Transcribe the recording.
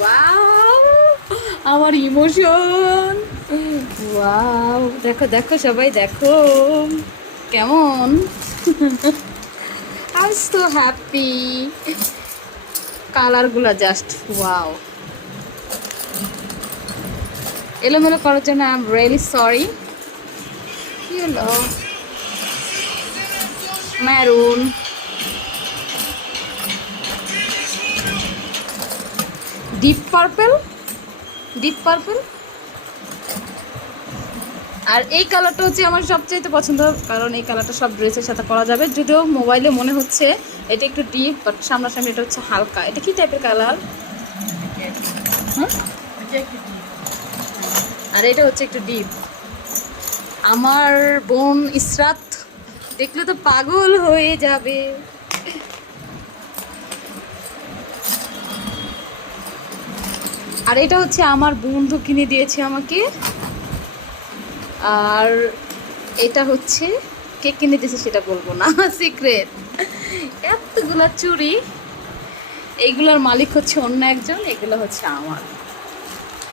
Wow, আমার emotion. Wow, দেখো দেখো সবাই দেখো কেমন। I am so happy. কালারগুলো জাস্ট ওয়াও। এলোমেলো করার জন্য আই এম রিয়েলি সরি। কি হলো? Maroon, deep purple, deep purple. আর এই কালারটা হচ্ছে আমার সবচেয়ে পছন্দ, কারণ এই কালারটা সব ড্রেসের সাথে পরা যাবে। যদিও মোবাইলে মনে হচ্ছে এটা একটু ডিপ, বাট সামনাসামনি এটা হচ্ছে হালকা। এটা কি টাইপের কালার? আর এটা হচ্ছে একটু ডিপ। আমার বোন ইসরাত দেখলে তো পাগল হয়ে যাবে। আর এটা হচ্ছে আমার বন্ধু কিনে দিয়েছে আমাকে। আর এটা হচ্ছে কে কিনে দিয়েছে সেটা বলবো না, সিক্রেট। এতগুলা চুড়ি, এইগুলোর মালিক হচ্ছে অন্য একজন, এগুলো হচ্ছে আমার।